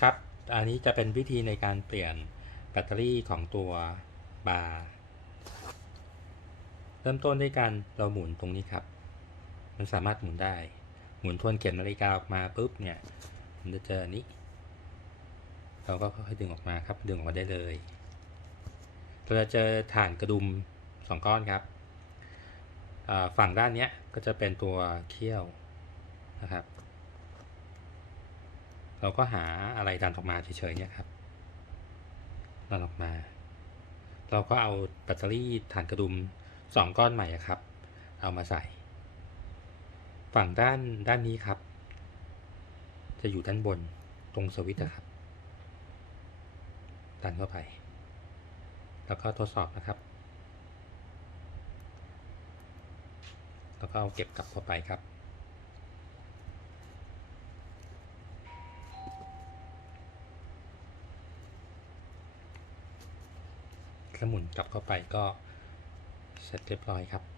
ครับ อันนี้จะเป็นวิธีในการเปลี่ยนแบตเตอรี่ของตัวบาร์เริ่มต้นด้วยการเราหมุนตรงนี้ครับ มันสามารถหมุนได้ หมุนทวนเข็มนาฬิกาออกมาปุ๊บเนี่ยมันจะเจออันนี้ เราก็ค่อยๆดึงออกมาครับ ดึงออกมาได้เลยเราจะเจอฐานกระดุมสองก้อนครับ ฝั่งด้านนี้ก็จะเป็นตัวเขี้ยวนะครับ เราก็หาอะไรดันออกมาเฉยๆเนี่ยครับดันออกมา เราก็เอาแบตเตอรี่ฐานกระดุมสองก้อนใหม่ครับ เอามาใส่ ฝั่งด้านด้านนี้ครับ จะอยู่ด้านบนตรงสวิตช์นะครับดันเข้าไป แล้วก็ทดสอบนะครับ แล้วก็เอาเก็บกลับเข้าไปครับ แล้วหมุนกลับเข้าไปก็เสร็จเรียบร้อยครับ